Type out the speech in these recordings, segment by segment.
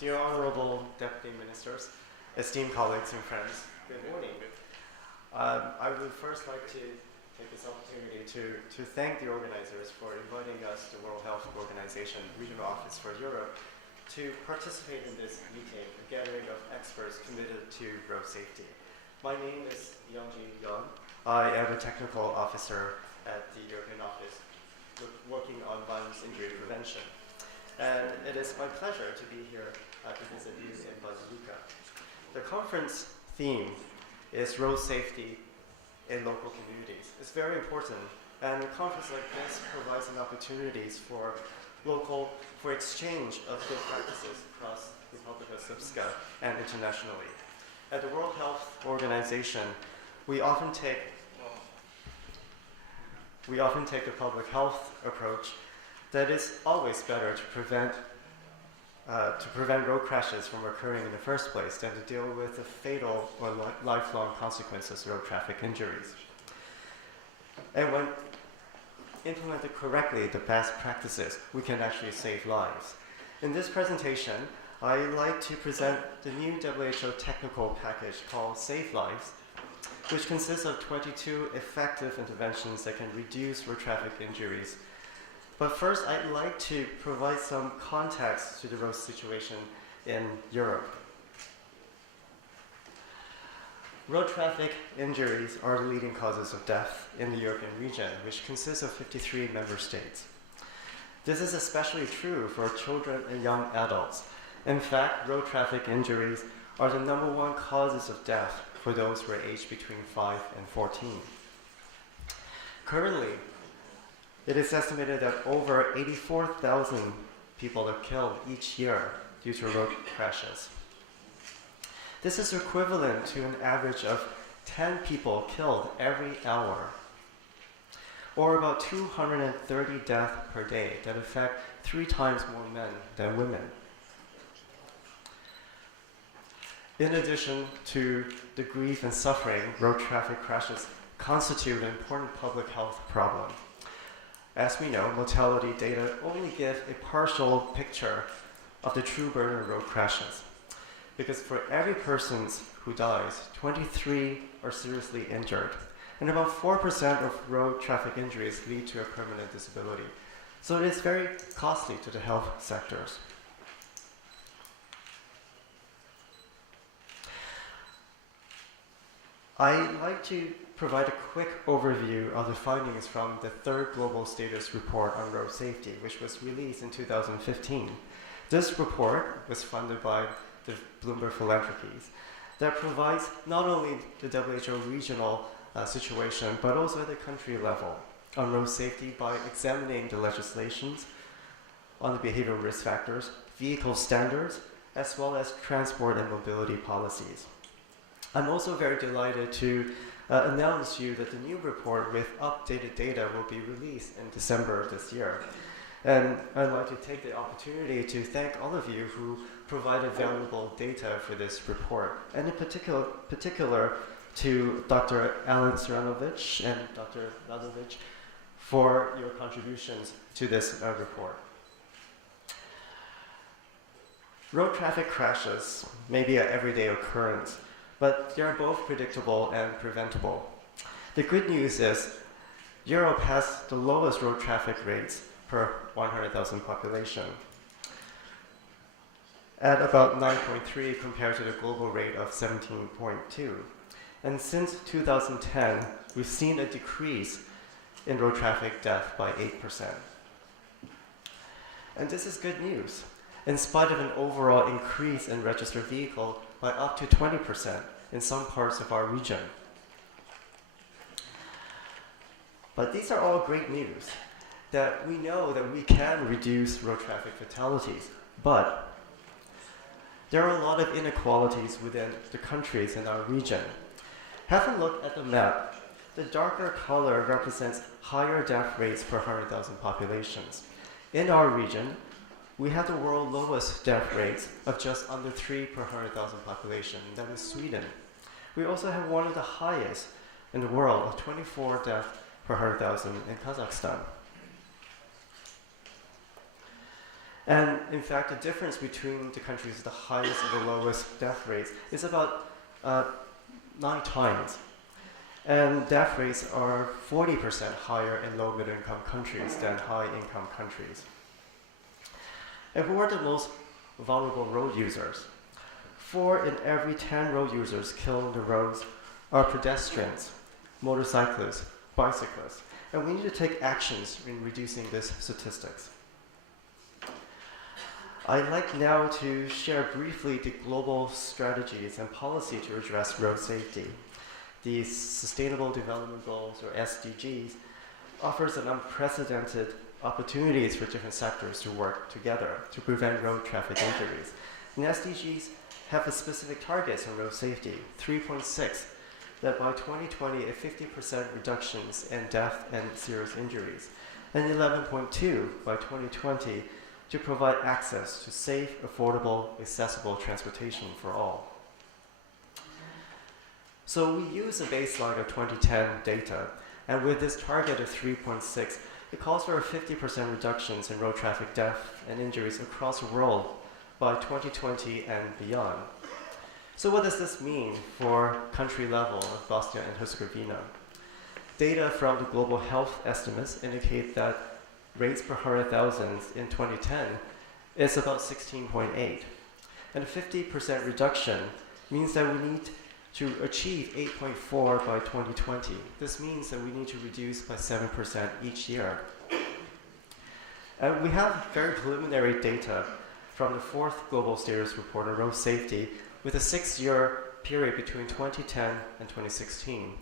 Dear Honorable Deputy Ministers, esteemed colleagues and friends, good morning. I would first like to take this opportunity to thank the organizers for inviting us, the World Health Organization Regional Office for Europe, to participate in this meeting, a gathering of experts committed to road safety. My name is Youngji Young. I am a technical officer at the European Office working on violence injury prevention. And it is my pleasure to be here to visit you in Basilica. The conference theme is road safety in local communities. It's very important, and a conference like this provides an opportunities for exchange of good practices across the Republic of Srpska and internationally. At the World Health Organization, we often take the public health approach that it's always better to prevent road crashes from occurring in the first place than to deal with the fatal or lifelong consequences of road traffic injuries. And when implemented correctly, the best practices, we can actually save lives. In this presentation, I'd like to present the new WHO technical package called Save Lives, which consists of 22 effective interventions that can reduce road traffic injuries. But first, I'd like to provide some context to the road situation in Europe. Road traffic injuries are the leading causes of death in the European region, which consists of 53 member states. This is especially true for children and young adults. In fact, road traffic injuries are the #1 causes of death for those who are aged between 5 and 14. Currently, it is estimated that over 84,000 people are killed each year due to road crashes. This is equivalent to an average of 10 people killed every hour, or about 230 deaths per day that affect 3 times more men than women. In addition to the grief and suffering, road traffic crashes constitute an important public health problem. As we know, mortality data only give a partial picture of the true burden of road crashes. Because for every person who dies, 23 are seriously injured. And about 4% of road traffic injuries lead to a permanent disability. So it is very costly to the health sectors. I'd like to provide a quick overview of the findings from the 3rd Global Status Report on Road Safety, which was released in 2015. This report was funded by the Bloomberg Philanthropies that provides not only the WHO regional situation, but also at the country level on road safety by examining the legislations on the behavioral risk factors, vehicle standards, as well as transport and mobility policies. I'm also very delighted to announce to you that the new report with updated data will be released in December of this year. And I'd like to take the opportunity to thank all of you who provided valuable data for this report, and in particular to Dr. Alan Sranovic and Dr. Radovic for your contributions to this report. Road traffic crashes may be an everyday occurrence, but they are both predictable and preventable. The good news is Europe has the lowest road traffic rates per 100,000 population, at about 9.3 compared to the global rate of 17.2. And since 2010, we've seen a decrease in road traffic death by 8%. And this is good news, in spite of an overall increase in registered vehicles by up to 20% in some parts of our region. But these are all great news, that we know that we can reduce road traffic fatalities, but there are a lot of inequalities within the countries in our region. Have a look at the map. The darker color represents higher death rates per 100,000 populations. In our region, we have the world's lowest death rates of just under 3 per 100,000 population. That is Sweden. We also have one of the highest in the world of 24 deaths per 100,000 in Kazakhstan. And in fact, the difference between the countries with the highest and the lowest death rates is about 9 times. And death rates are 40% higher in low middle income countries than high income countries. And who are the most vulnerable road users? 4 in every 10 road users killed on the roads are pedestrians, motorcyclists, bicyclists. And we need to take actions in reducing these statistics. I'd like now to share briefly the global strategies and policy to address road safety. The Sustainable Development Goals, or SDGs, offers an unprecedented opportunities for different sectors to work together to prevent road traffic injuries. And SDGs have a specific targets on road safety, 3.6, that by 2020, a 50% reductions in death and serious injuries, and 11.2 by 2020 to provide access to safe, affordable, accessible transportation for all. So we use a baseline of 2010 data, and with this target of 3.6, it calls for a 50% reductions in road traffic death and injuries across the world by 2020 and beyond. So what does this mean for country level of Bosnia and Herzegovina? Data from the global health estimates indicate that rates per 100,000 in 2010 is about 16.8. And a 50% reduction means that we need to achieve 8.4 by 2020. This means that we need to reduce by 7% each year. And we have very preliminary data from the 4th Global Status Report on Road Safety with a 6-year period between 2010 and 2016.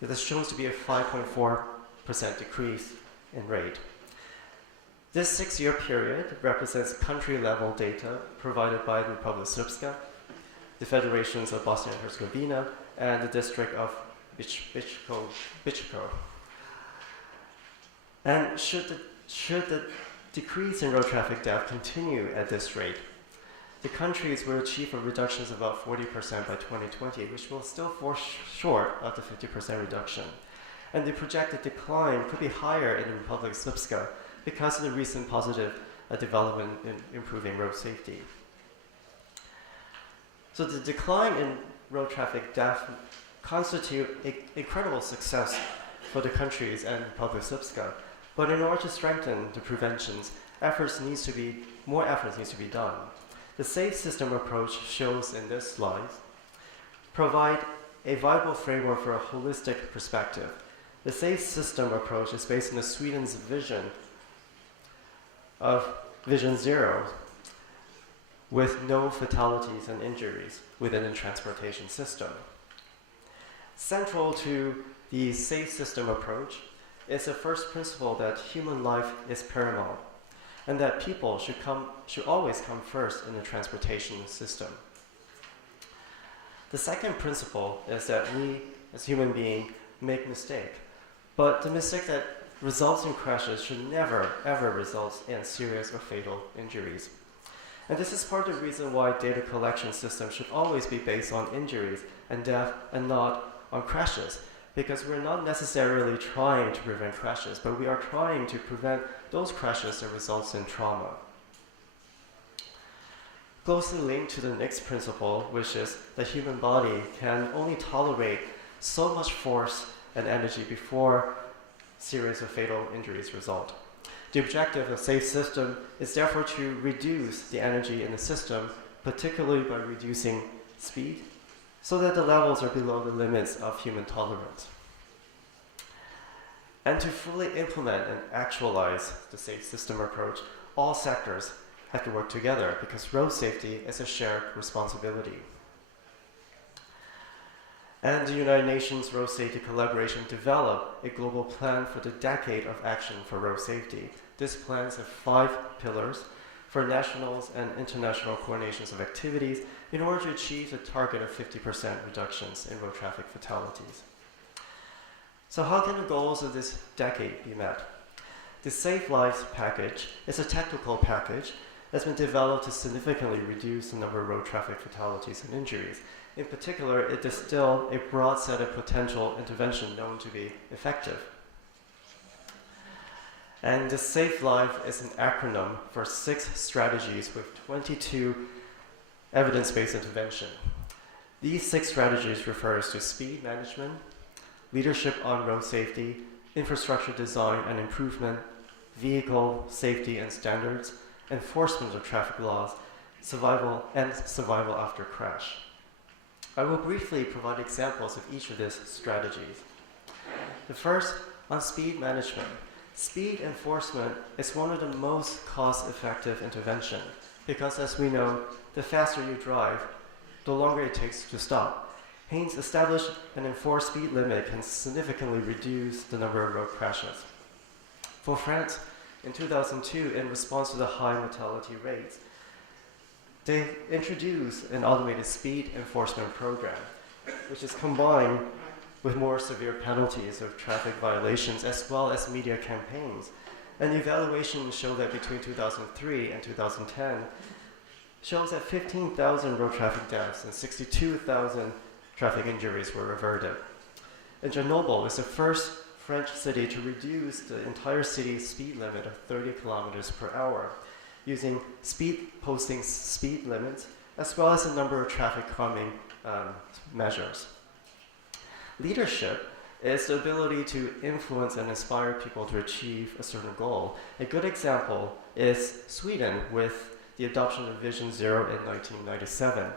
This shows to be a 5.4% decrease in rate. This 6-year period represents country-level data provided by the Republic Srpska, the Federations of Bosnia and Herzegovina, and the district of Bičko. And should the decrease in road traffic death continue at this rate, the countries will achieve a reduction of about 40% by 2020, which will still fall short of the 50% reduction. And the projected decline could be higher in the Republic Srpska because of the recent positive development in improving road safety. So the decline in road traffic death constitute an incredible success for the countries and Republic Srpska. But in order to strengthen the preventions, more efforts needs to be done. The safe system approach shows in this slide provide a viable framework for a holistic perspective. The safe system approach is based on Sweden's vision of Vision Zero, with no fatalities and injuries within the transportation system. Central to the safe system approach is the first principle that human life is paramount, and that people should always come first in the transportation system. The second principle is that we, as human beings, make mistakes, but the mistake that results in crashes should never, ever result in serious or fatal injuries. And this is part of the reason why data collection systems should always be based on injuries and death and not on crashes, because we're not necessarily trying to prevent crashes, but we are trying to prevent those crashes that results in trauma. Closely linked to the next principle, which is the human body can only tolerate so much force and energy before serious or fatal injuries result. The objective of a safe system is therefore to reduce the energy in the system, particularly by reducing speed, so that the levels are below the limits of human tolerance. And to fully implement and actualize the safe system approach, all sectors have to work together because road safety is a shared responsibility. And the United Nations Road Safety Collaboration developed a global plan for the decade of action for road safety. This plan has 5 pillars for national and international coordinations of activities in order to achieve the target of 50% reductions in road traffic fatalities. So how can the goals of this decade be met? The Safe Lives package is a technical package that's been developed to significantly reduce the number of road traffic fatalities and injuries. In particular, it distilled a broad set of potential interventions known to be effective. And the Safe Life is an acronym for 6 strategies with 22 evidence-based intervention. These 6 strategies refers to speed management, leadership on road safety, infrastructure design and improvement, vehicle safety and standards, enforcement of traffic laws, survival after crash. I will briefly provide examples of each of these strategies. The first, on speed management. Speed enforcement is one of the most cost-effective interventions because, as we know, the faster you drive, the longer it takes to stop. Hence, establish and enforce speed limit can significantly reduce the number of road crashes. For France, in 2002, in response to the high mortality rates, they introduced an automated speed enforcement program, which is combined with more severe penalties of traffic violations as well as media campaigns. And evaluations show that between 2003 and 2010, shows that 15,000 road traffic deaths and 62,000 traffic injuries were averted. And Grenoble is the first French city to reduce the entire city's speed limit of 30 kilometers per hour, using posting speed limits, as well as a number of traffic calming measures. Leadership is the ability to influence and inspire people to achieve a certain goal. A good example is Sweden with the adoption of Vision Zero in 1997.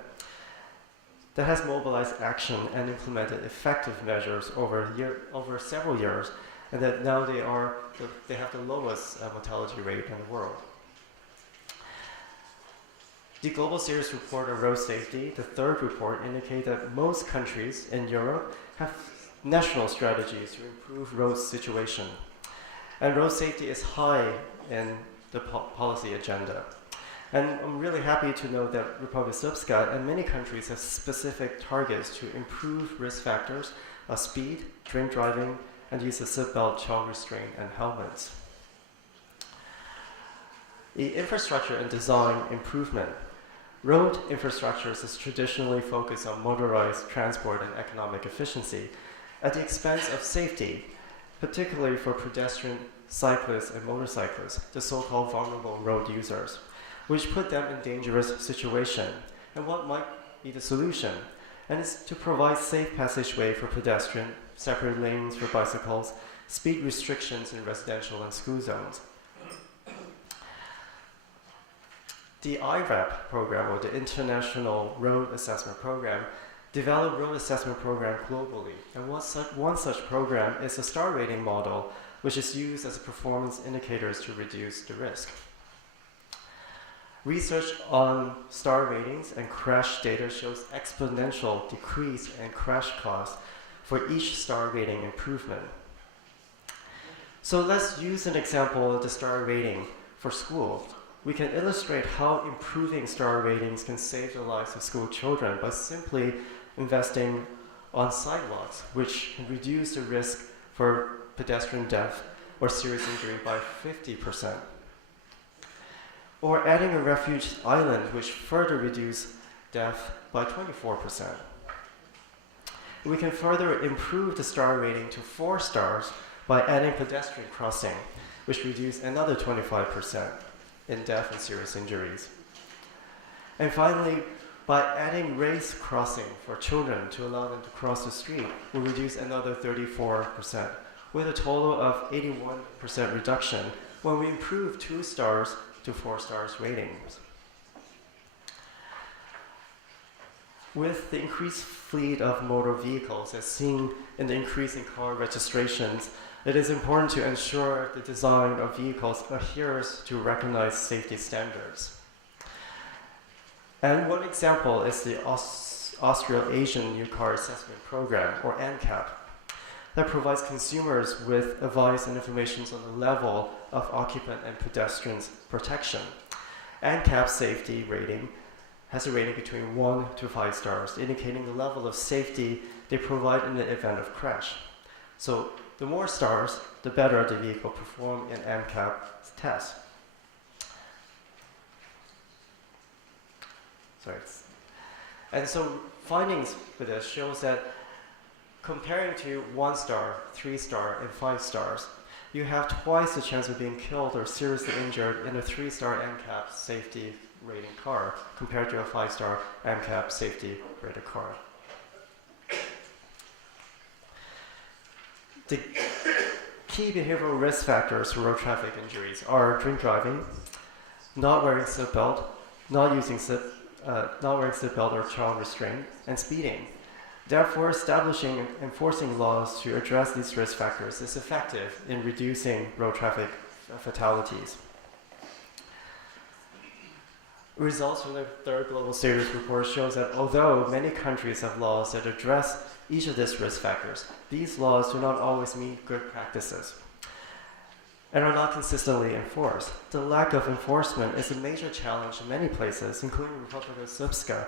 That has mobilized action and implemented effective measures over several years, and that now they have the lowest mortality rate in the world. The Global Series Report on Road Safety, the third report, indicates that most countries in Europe have national strategies to improve road situation. And road safety is high in the policy agenda. And I'm really happy to know that Republic Srpska and many countries have specific targets to improve risk factors of speed, drink driving, and use of seatbelt, child restraint, and helmets. The infrastructure and design improvement. Road infrastructures is traditionally focused on motorized transport and economic efficiency at the expense of safety, particularly for pedestrian, cyclists, and motorcyclists, the so-called vulnerable road users, which put them in dangerous situation. And what might be the solution? And it's to provide safe passageway for pedestrian, separate lanes for bicycles, speed restrictions in residential and school zones. The IRAP program, or the International Road Assessment Program, developed road assessment program globally. And one such program is a star rating model, which is used as performance indicators to reduce the risk. Research on star ratings and crash data shows exponential decrease in crash costs for each star rating improvement. So let's use an example of the star rating for schools. We can illustrate how improving star ratings can save the lives of school children by simply investing on sidewalks, which can reduce the risk for pedestrian death or serious injury by 50%. Or adding a refuge island, which further reduces death by 24%. We can further improve the star rating to 4 stars by adding pedestrian crossing, which reduces another 25% in death and serious injuries. And finally, by adding race crossing for children to allow them to cross the street, we'll reduce another 34%, with a total of 81% reduction when we improve 2 stars to 4 stars ratings. With the increased fleet of motor vehicles, as seen in the increase in car registrations, it is important to ensure the design of vehicles adheres to recognized safety standards. And one example is the Australasian New Car Assessment Program, or ANCAP, that provides consumers with advice and information on the level of occupant and pedestrians protection. ANCAP safety rating has a rating between 1 to 5 stars, indicating the level of safety they provide in the event of crash. So the more stars, the better the vehicle performed in ANCAP test. And so findings for this shows that comparing to 1 star, 3 star, and 5 stars, you have twice the chance of being killed or seriously injured in a 3-star NCAP safety rating car compared to a 5-star NCAP safety rated car. The key behavioral risk factors for road traffic injuries are drink driving, not wearing seatbelt, not wearing seatbelt or child restraint, and speeding. Therefore, establishing and enforcing laws to address these risk factors is effective in reducing road traffic fatalities. Results from the third global status report shows that although many countries have laws that address each of these risk factors, these laws do not always meet good practices and are not consistently enforced. The lack of enforcement is a major challenge in many places, including Republic of Srpska,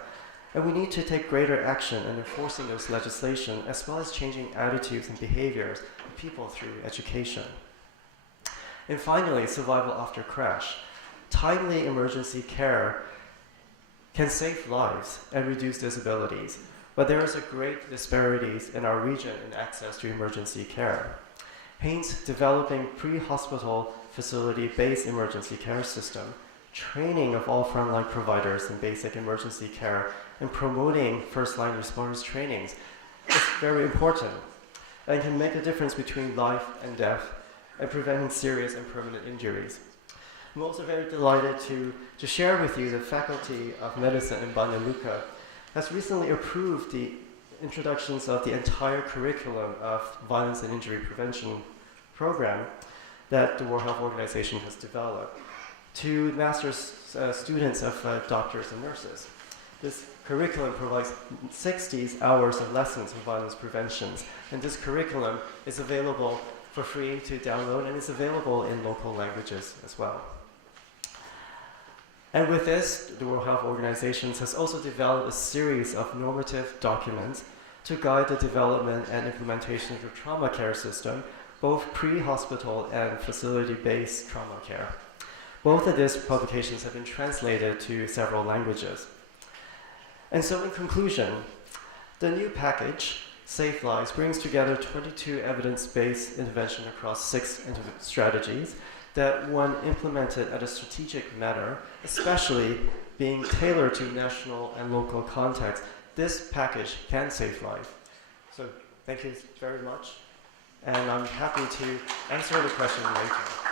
and we need to take greater action in enforcing those legislation, as well as changing attitudes and behaviors of people through education. And finally, survival after crash. Timely emergency care can save lives and reduce disabilities, but there is a great disparities in our region in access to emergency care. Hence, developing pre-hospital facility-based emergency care system, training of all frontline providers in basic emergency care, and promoting first-line responders trainings is very important and can make a difference between life and death and preventing serious and permanent injuries. I'm also very delighted to share with you the Faculty of Medicine in Banja Luka has recently approved the introductions of the entire curriculum of violence and injury prevention program that the World Health Organization has developed to master's students of doctors and nurses. This curriculum provides 60 hours of lessons on violence prevention, and this curriculum is available for free to download and is available in local languages as well. And with this, the World Health Organization has also developed a series of normative documents to guide the development and implementation of the trauma care system, both pre-hospital and facility-based trauma care. Both of these publications have been translated to several languages. And so in conclusion, the new package, Safe Lives, brings together 22 evidence-based interventions across 6 strategies that, when implemented at a strategic manner, especially being tailored to national and local context, this package can save life. So thank you very much, and I'm happy to answer the question later.